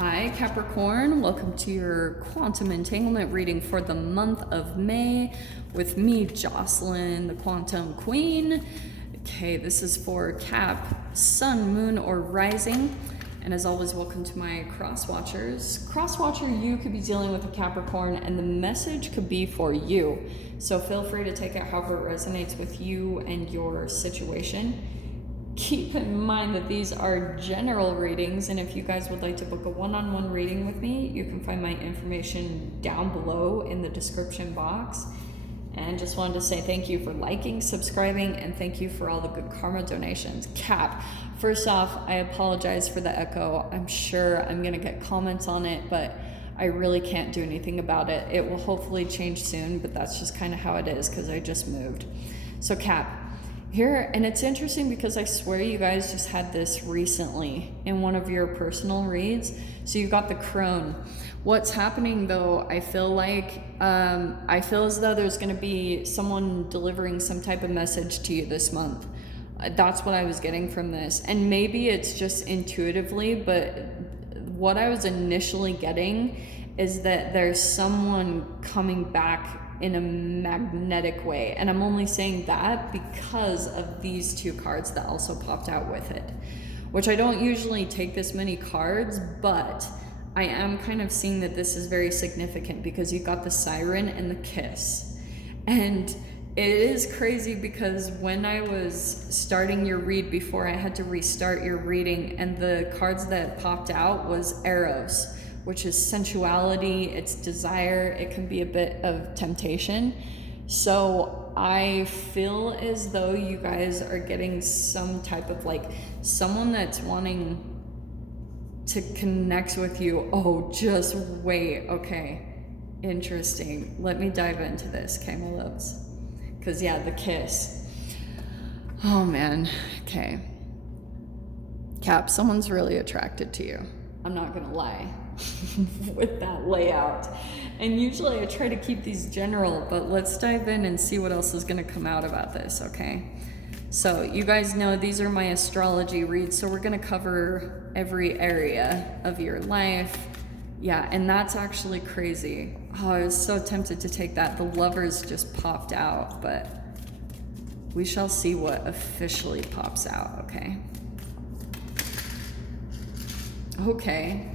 Hi Capricorn, welcome to your quantum entanglement reading for the month of May with me, Jocelyn, the Quantum Queen. Okay, this is for Cap, Sun, Moon, or Rising. And as always, welcome to my cross watchers. Cross watcher, you could be dealing with a Capricorn and the message could be for you. So feel free to take it however it resonates with you and your situation. Keep in mind that these are general readings, and if you guys would like to book a one-on-one reading with me, you can find my information down below in the description box. And just wanted to say thank you for liking, subscribing, and thank you for all the good karma donations. Cap, first off, I apologize for the echo. I'm sure I'm gonna get comments on it, but I really can't do anything about it. It will hopefully change soon, but that's just kind of how it is because I just moved. So Cap, here, and it's interesting because I swear you guys just had this recently in one of your personal reads. So you got the crone. What's happening though, I feel like, I feel as though there's going to be someone delivering some type of message to you this month. That's what I was getting from this. And maybe it's just intuitively, but what I was initially getting is that there's someone coming back in a magnetic way. And I'm only saying that because of these two cards that also popped out with it, which I don't usually take this many cards, but I am kind of seeing that this is very significant because you got the siren and the kiss. And it is crazy because when I was starting your read before I had to restart your reading, and the cards that popped out was arrows, which is sensuality, it's desire, it can be a bit of temptation. So I feel as though you guys are getting some type of like someone that's wanting to connect with you. Oh, just wait. Okay, interesting. Let me dive into this, okay, my loves? Because yeah, the kiss. Oh man, okay. Cap, someone's really attracted to you. I'm not gonna lie. With that layout, and usually I try to keep these general, but let's dive in and see what else is going to come out about this. Okay, so you guys know these are my astrology reads, so we're going to cover every area of your life. Yeah, and that's actually crazy. Oh, I was so tempted to take that. The lovers just popped out, but we shall see what officially pops out. Okay,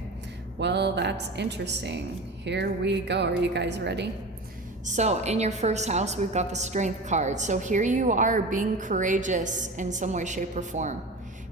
well, that's interesting. Here we go. Are you guys ready? So in your first house, we've got the Strength card. So here you are being courageous in some way, shape, or form.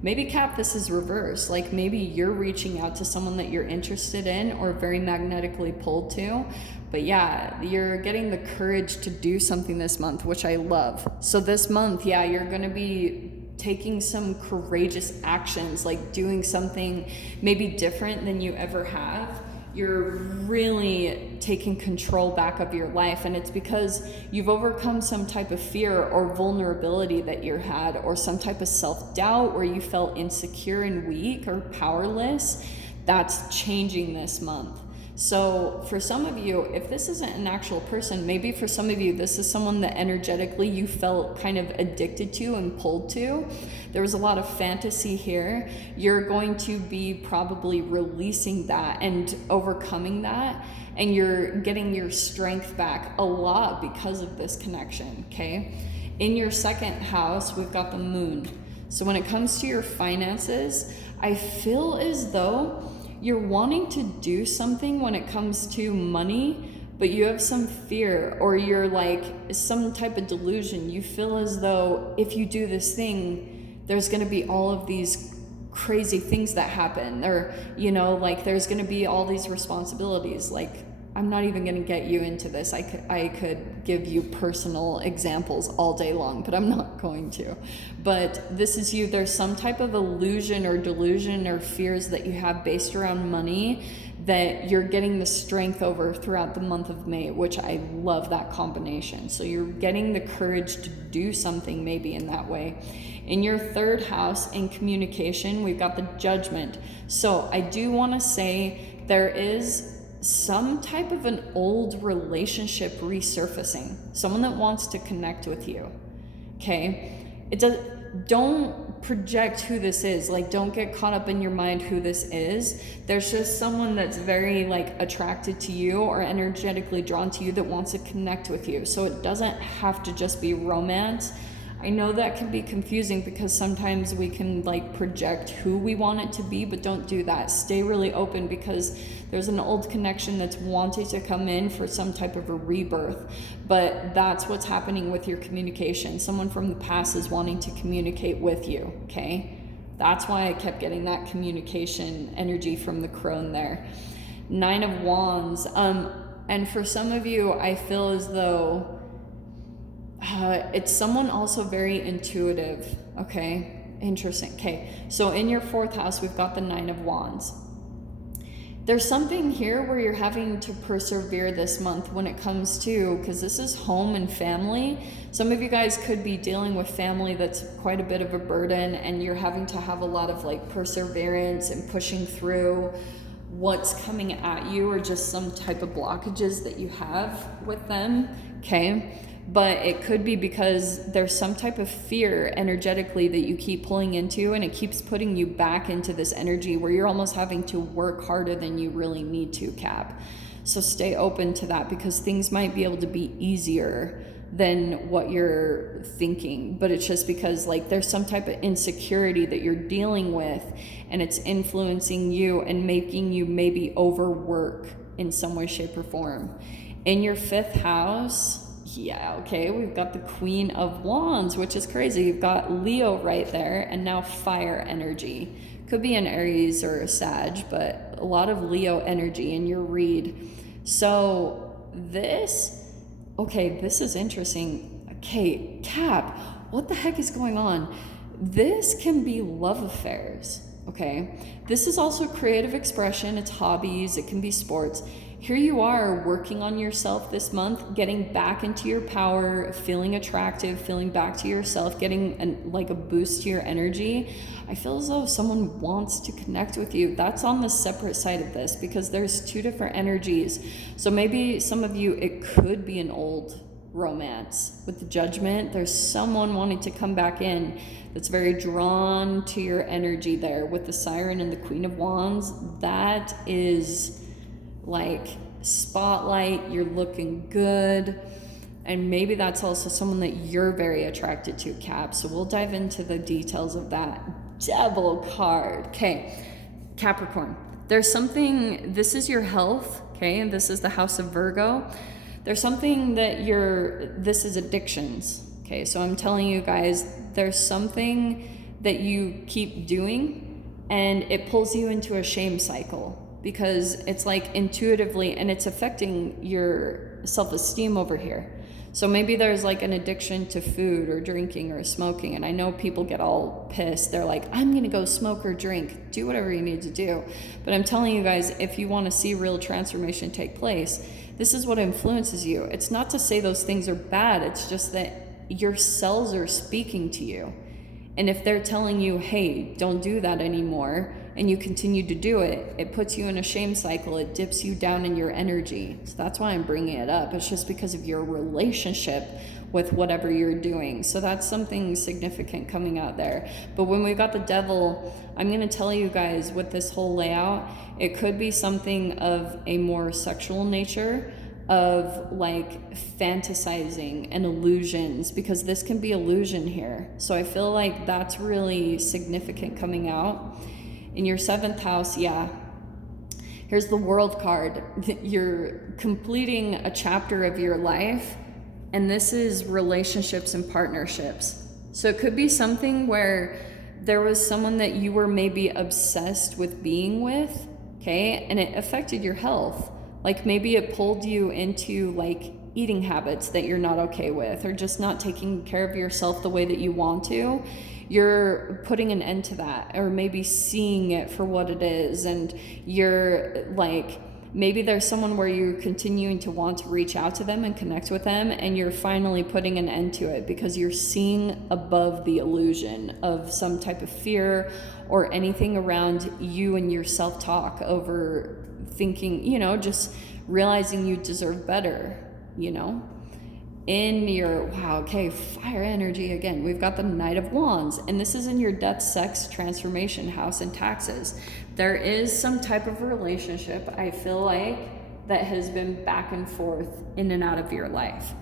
Maybe Cap, this is reverse. Like maybe you're reaching out to someone that you're interested in or very magnetically pulled to. But yeah, you're getting the courage to do something this month, which I love. So this month, yeah, you're going to be taking some courageous actions, like doing something maybe different than you ever have. You're really taking control back of your life, and it's because you've overcome some type of fear or vulnerability that you had, or some type of self-doubt where you felt insecure and weak or powerless. That's changing this month. So for some of you, if this isn't an actual person, maybe for some of you, this is someone that energetically you felt kind of addicted to and pulled to. There was a lot of fantasy here. You're going to be probably releasing that and overcoming that, and you're getting your strength back a lot because of this connection, okay? In your second house, we've got the moon. So when it comes to your finances, I feel as though you're wanting to do something when it comes to money, but you have some fear, or you're like some type of delusion. You feel as though if you do this thing, there's going to be all of these crazy things that happen, or, you know, like there's going to be all these responsibilities. Like, I'm not even going to get you into this. I could give you personal examples all day long, but I'm not going to. But this is you. There's some type of illusion or delusion or fears that you have based around money that you're getting the strength over throughout the month of May, which I love that combination. So you're getting the courage to do something maybe in that way. In your third house, in communication, we've got the Judgment. So I do want to say there is some type of an old relationship resurfacing, someone that wants to connect with you. Okay, don't project who this is. Like, don't get caught up in your mind who this is. There's just someone that's very like attracted to you or energetically drawn to you that wants to connect with you. So it doesn't have to just be romance. I know that can be confusing because sometimes we can like project who we want it to be, but don't do that. Stay really open, because there's an old connection that's wanting to come in for some type of a rebirth. But that's what's happening with your communication. Someone from the past is wanting to communicate with you, okay? That's why I kept getting that communication energy from the crone there. 9 of Wands. And for some of you, I feel as though it's someone also very intuitive, okay? Interesting. Okay, so in your 4th house, we've got the 9 of Wands. There's something here where you're having to persevere this month when it comes to, because this is home and family. Some of you guys could be dealing with family that's quite a bit of a burden, and you're having to have a lot of like perseverance and pushing through what's coming at you, or just some type of blockages that you have with them, okay? But it could be because there's some type of fear energetically that you keep pulling into, and it keeps putting you back into this energy where you're almost having to work harder than you really need to, Cap. So stay open to that, because things might be able to be easier than what you're thinking, but it's just because like there's some type of insecurity that you're dealing with, and it's influencing you and making you maybe overwork in some way, shape, or form. In your 5th house, yeah, okay, we've got the Queen of Wands, which is crazy. You've got Leo right there, and now fire energy. Could be an Aries or a Sag, but a lot of Leo energy in your read. So this, okay, this is interesting. Okay, Cap, what the heck is going on? This can be love affairs, okay? This is also creative expression. It's hobbies. It can be sports. Here you are working on yourself this month, getting back into your power, feeling attractive, feeling back to yourself, getting a boost to your energy. I feel as though someone wants to connect with you. That's on the separate side of this, because there's 2 different energies. So maybe some of you, it could be an old romance with the Judgment. There's someone wanting to come back in that's very drawn to your energy there with the Siren and the Queen of Wands. That is like spotlight, you're looking good, and maybe that's also someone that you're very attracted to, Cap. So we'll dive into the details of that. Devil card. Okay, Capricorn, there's something, this is your health, okay, and this is the house of Virgo. There's something that this is addictions, okay? So I'm telling you guys, there's something that you keep doing, and it pulls you into a shame cycle, because it's like intuitively, and it's affecting your self-esteem over here. So maybe there's like an addiction to food or drinking or smoking. And I know people get all pissed. They're like, I'm gonna go smoke or drink. Do whatever you need to do. But I'm telling you guys, if you wanna see real transformation take place, this is what influences you. It's not to say those things are bad. It's just that your cells are speaking to you. And if they're telling you, hey, don't do that anymore, and you continue to do it, it puts you in a shame cycle. It dips you down in your energy. So that's why I'm bringing it up. It's just because of your relationship with whatever you're doing. So that's something significant coming out there. But when we've got the Devil, I'm going to tell you guys with this whole layout, it could be something of a more sexual nature, of like fantasizing and illusions, because this can be illusion here. So I feel like that's really significant coming out. In your 7th house, yeah, here's the World card. You're completing a chapter of your life, and this is relationships and partnerships. So it could be something where there was someone that you were maybe obsessed with being with, okay, and it affected your health. Like maybe it pulled you into like eating habits that you're not okay with, or just not taking care of yourself the way that you want to. You're putting an end to that, or maybe seeing it for what it is, and you're like, maybe there's someone where you're continuing to want to reach out to them and connect with them, and you're finally putting an end to it because you're seeing above the illusion of some type of fear or anything around you and your self-talk over thinking, just realizing you deserve better, in your, wow, okay, fire energy again. We've got the Knight of Wands, and this is in your death, sex, transformation, house, and taxes. There is some type of relationship, I feel like, that has been back and forth in and out of your life.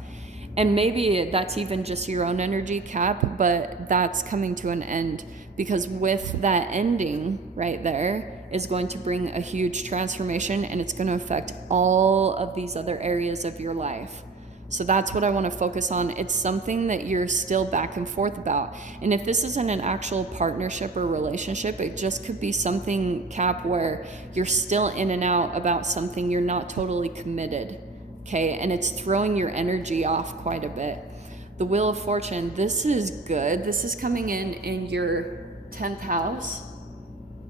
And maybe that's even just your own energy, Cap, but that's coming to an end, because with that ending right there is going to bring a huge transformation, and it's going to affect all of these other areas of your life. So that's what I want to focus on. It's something that you're still back and forth about. And if this isn't an actual partnership or relationship, it just could be something, Cap, where you're still in and out about something, you're not totally committed, okay? And it's throwing your energy off quite a bit. The Wheel of Fortune, this is good. This is coming in your 10th house,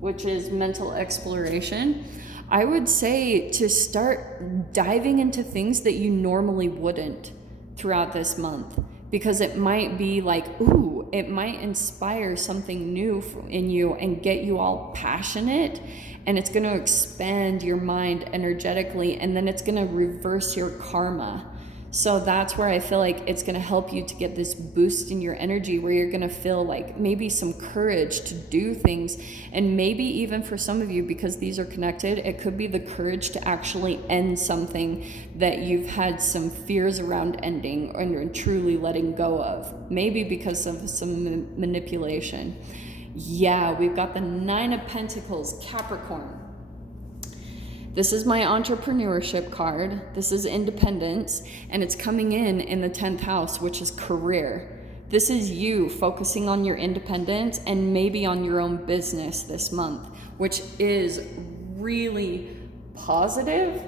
which is mental exploration. I would say to start diving into things that you normally wouldn't throughout this month, because it might be like, ooh, it might inspire something new in you and get you all passionate, and it's going to expand your mind energetically, and then it's going to reverse your karma. So that's where I feel like it's going to help you to get this boost in your energy, where you're going to feel like maybe some courage to do things. And maybe even for some of you, because these are connected, it could be the courage to actually end something that you've had some fears around ending and truly letting go of. Maybe because of some manipulation. Yeah, we've got the Nine of Pentacles, Capricorn. This is my entrepreneurship card. This is independence, and it's coming in the 10th house, which is career. This is you focusing on your independence and maybe on your own business this month, which is really positive.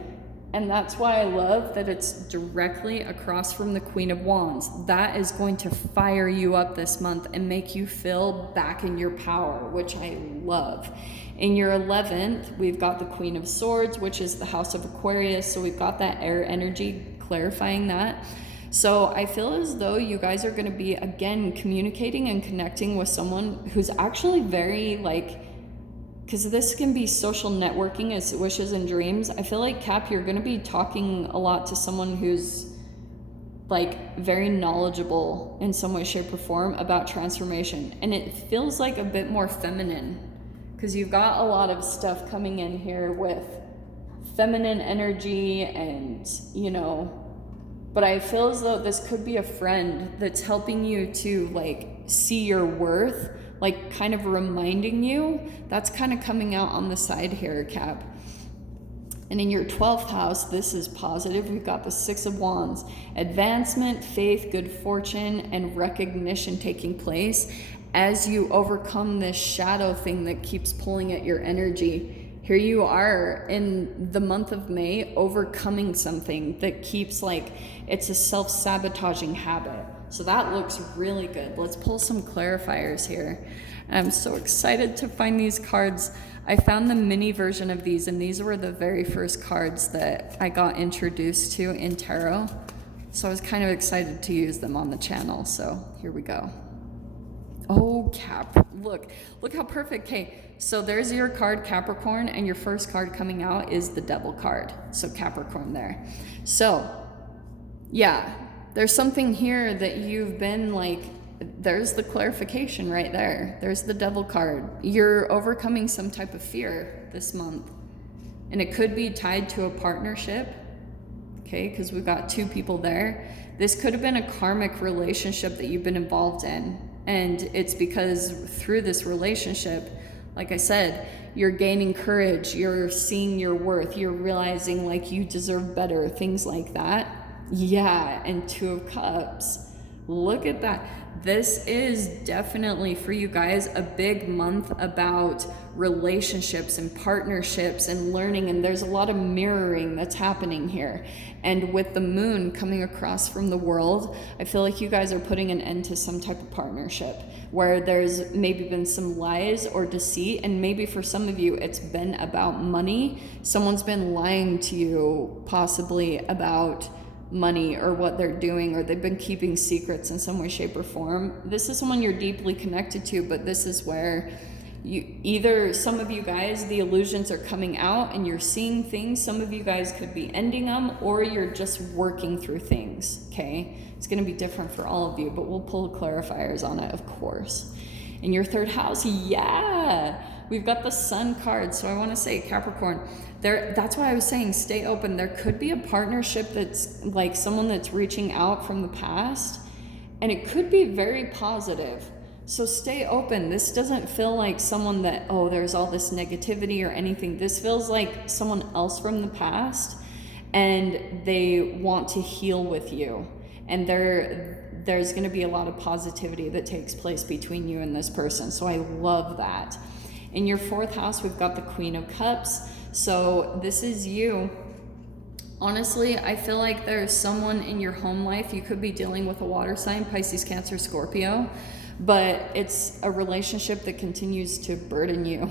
And that's why I love that it's directly across from the Queen of Wands. That is going to fire you up this month and make you feel back in your power, which I love. In your 11th, we've got the Queen of Swords, which is the House of Aquarius. So we've got that air energy, clarifying that. So I feel as though you guys are going to be, again, communicating and connecting with someone who's actually very, like, because this can be social networking as wishes and dreams. I feel like, Cap, you're going to be talking a lot to someone who's like very knowledgeable in some way, shape, or form about transformation. And it feels like a bit more feminine, because you've got a lot of stuff coming in here with feminine energy and, you know, but I feel as though this could be a friend that's helping you to like see your worth, like kind of reminding you. That's kind of coming out on the side here, Cap. And in your 12th house, this is positive. We've got the Six of Wands, advancement, faith, good fortune, and recognition taking place as you overcome this shadow thing that keeps pulling at your energy. Here you are in the month of May, overcoming something that keeps, like, it's a self-sabotaging habit. So that looks really good. Let's pull some clarifiers here. I'm so excited to find these cards. I found the mini version of these, and these were the very first cards that I got introduced to in tarot. So I was kind of excited to use them on the channel. So here we go. Oh, Cap, look how perfect. Okay, so there's your card, Capricorn, and your first card coming out is the Devil card. So Capricorn there. So yeah, there's something here that you've been like, there's the clarification right there. There's the Devil card. You're overcoming some type of fear this month, and it could be tied to a partnership, okay, because we've got two people there. This could have been a karmic relationship that you've been involved in. And it's because through this relationship, like I said, you're gaining courage, you're seeing your worth, you're realizing like you deserve better, things like that. Yeah, and Two of Cups. Look at that. This is definitely for you guys a big month about relationships and partnerships and learning, and there's a lot of mirroring that's happening here. And with the moon coming across from the world, I feel like you guys are putting an end to some type of partnership where there's maybe been some lies or deceit, and maybe for some of you it's been about money. Someone's been lying to you possibly about money or what they're doing, or they've been keeping secrets in some way, shape, or form. This is someone you're deeply connected to, but this is where some of you guys, the illusions are coming out and you're seeing things. Some of you guys could be ending them, or you're just working through things, okay? It's going to be different for all of you, but we'll pull clarifiers on it, of course. In your third house, yeah, we've got the Sun card. So I want to say, Capricorn, that's why I was saying stay open. There could be a partnership that's like someone that's reaching out from the past, and it could be very positive. So stay open. This doesn't feel like someone that, oh, there's all this negativity or anything. This feels like someone else from the past, and they want to heal with you. And there's going to be a lot of positivity that takes place between you and this person. So I love that. In your fourth house, we've got the Queen of Cups. So this is you. Honestly, I feel like there's someone in your home life. You could be dealing with a water sign, Pisces, Cancer, Scorpio, but it's a relationship that continues to burden you,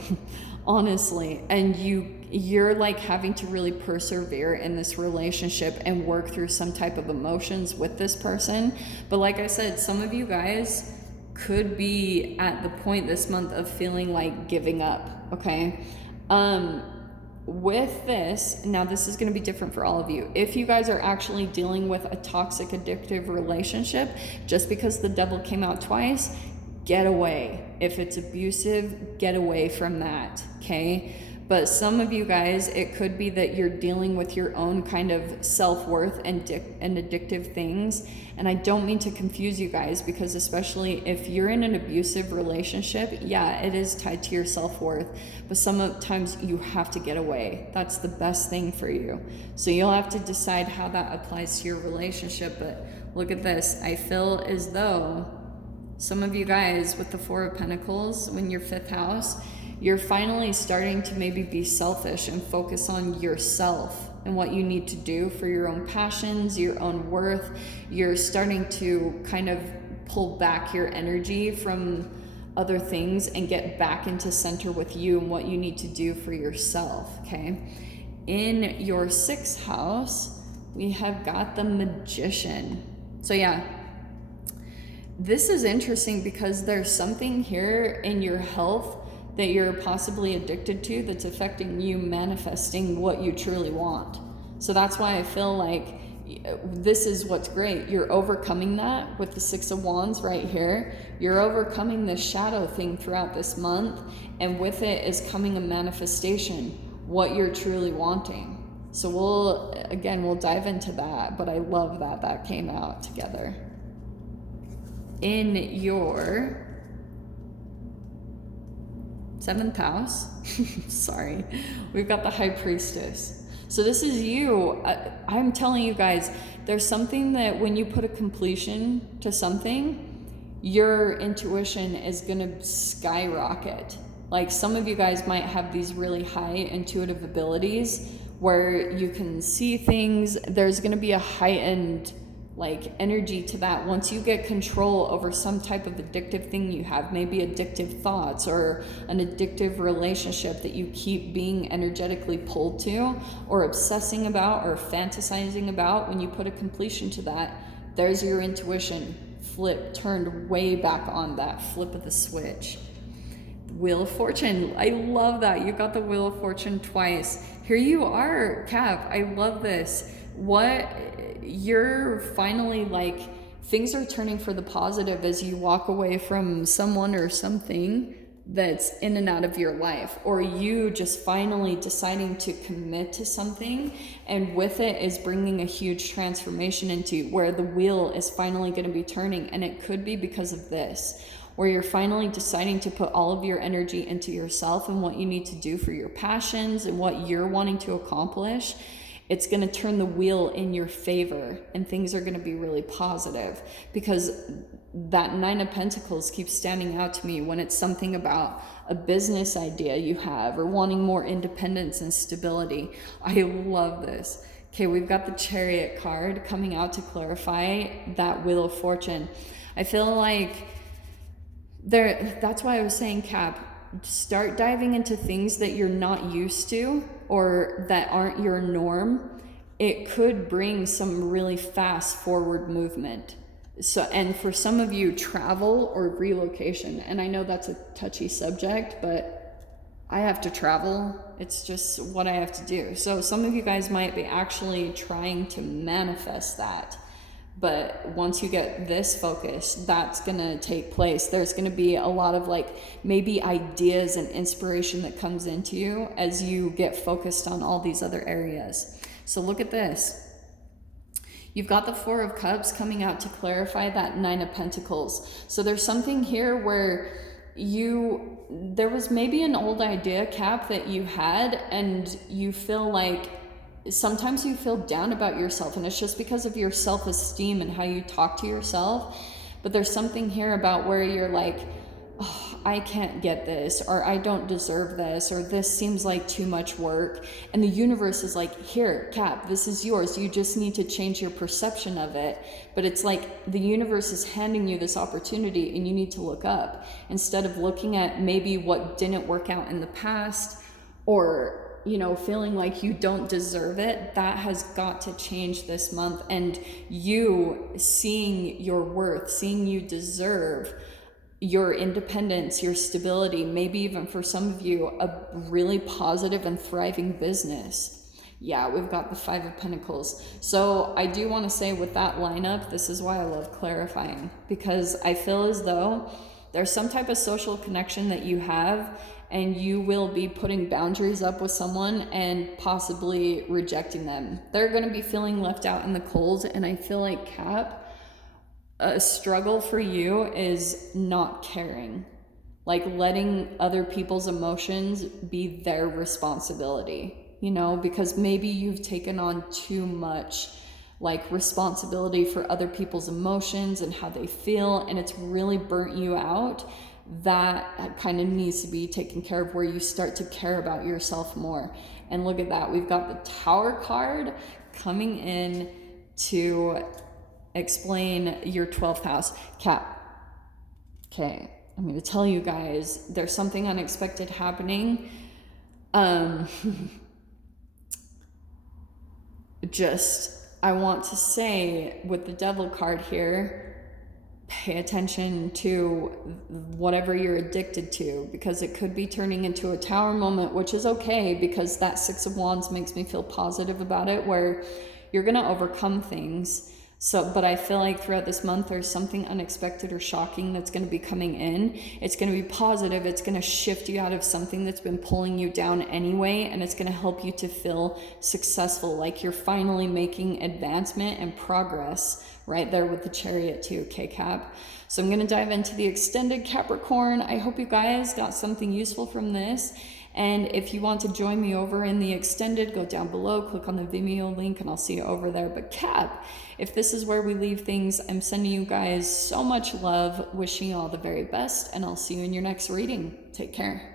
honestly. And you're like having to really persevere in this relationship and work through some type of emotions with this person. But like I said, some of you guys could be at the point this month of feeling like giving up, okay? With this, now this is going to be different for all of you. If you guys are actually dealing with a toxic, addictive relationship, just because the devil came out twice, get away. If it's abusive, get away from that, okay? But some of you guys, it could be that you're dealing with your own kind of self-worth and addictive things. And I don't mean to confuse you guys, because especially if you're in an abusive relationship, yeah, it is tied to your self-worth. But sometimes you have to get away. That's the best thing for you. So you'll have to decide how that applies to your relationship. But look at this. I feel as though some of you guys with the Four of Pentacles, when your fifth house, you're finally starting to maybe be selfish and focus on yourself and what you need to do for your own passions, your own worth. You're starting to kind of pull back your energy from other things and get back into center with you and what you need to do for yourself, okay? In your sixth house, we have got the Magician. So yeah, this is interesting because there's something here in your health that you're possibly addicted to that's affecting you manifesting what you truly want. So that's why I feel like this is what's great. You're overcoming that with the Six of Wands right here. You're overcoming this shadow thing throughout this month, and with it is coming a manifestation, what you're truly wanting. So we'll dive into that, but I love that came out together. In your seventh house, sorry, we've got the High Priestess. So this is you. I'm telling you guys, there's something that when you put a completion to something, your intuition is gonna skyrocket. Like some of you guys might have these really high intuitive abilities where you can see things. There's gonna be a heightened like energy to that once you get control over some type of addictive thing you have, maybe addictive thoughts or an addictive relationship that you keep being energetically pulled to or obsessing about or fantasizing about. When you put a completion to that, there's your intuition turned way back on, that flip of the switch. Wheel of Fortune, I love that. You got the Wheel of Fortune twice. Here you are, Cap. I love this. You're finally like, things are turning for the positive as you walk away from someone or something that's in and out of your life, or you just finally deciding to commit to something, and with it is bringing a huge transformation into where the wheel is finally going to be turning. And it could be because of this, where you're finally deciding to put all of your energy into yourself and what you need to do for your passions and what you're wanting to accomplish. It's going to turn the wheel in your favor, and things are going to be really positive, because that Nine of Pentacles keeps standing out to me when it's something about a business idea you have or wanting more independence and stability. I love this. Okay, we've got the Chariot card coming out to clarify that Wheel of Fortune. I feel like that's why I was saying, Cap, start diving into things that you're not used to or that aren't your norm. It could bring some really fast forward movement. So, and for some of you, travel or relocation. And I know that's a touchy subject, but I have to travel. It's just what I have to do. So some of you guys might be actually trying to manifest that. But once you get this focus, that's going to take place. There's going to be a lot of like maybe ideas and inspiration that comes into you as you get focused on all these other areas. So look at this. You've got the Four of Cups coming out to clarify that Nine of Pentacles. So there's something here where there was maybe an old idea, Cap, that you had, and you feel like sometimes you feel down about yourself, and it's just because of your self-esteem and how you talk to yourself. But there's something here about where you're like, oh, I can't get this, or I don't deserve this, or this seems like too much work. And the universe is like, here, Cap, this is yours. You just need to change your perception of it. But it's like the universe is handing you this opportunity and you need to look up instead of looking at maybe what didn't work out in the past, or feeling like you don't deserve it. That has got to change this month. And you seeing your worth, seeing you deserve your independence, your stability, maybe even for some of you, a really positive and thriving business. Yeah, we've got the Five of Pentacles. So I do want to say with that lineup, this is why I love clarifying, because I feel as though there's some type of social connection that you have, and you will be putting boundaries up with someone and possibly rejecting them. They're going to be feeling left out in the cold. And I feel like, Cap, a struggle for you is not caring, like letting other people's emotions be their responsibility, because maybe you've taken on too much like responsibility for other people's emotions and how they feel, and it's really burnt you out. That kind of needs to be taken care of, where you start to care about yourself more. And look at that, we've got the Tower card coming in to explain your 12th house. Cap, okay, I'm going to tell you guys, there's something unexpected happening. I want to say with the Devil card here, pay attention to whatever you're addicted to, because it could be turning into a Tower moment, which is okay, because that Six of Wands makes me feel positive about it, where you're going to overcome things. So, but I feel like throughout this month, there's something unexpected or shocking that's going to be coming in. It's going to be positive. It's going to shift you out of something that's been pulling you down anyway. And it's going to help you to feel successful, like you're finally making advancement and progress right there with the Chariot too, K-Cap. So I'm going to dive into the extended Capricorn. I hope you guys got something useful from this. And if you want to join me over in the extended, go down below, click on the Vimeo link, and I'll see you over there. But Cap, if this is where we leave things, I'm sending you guys so much love, wishing you all the very best, and I'll see you in your next reading. Take care.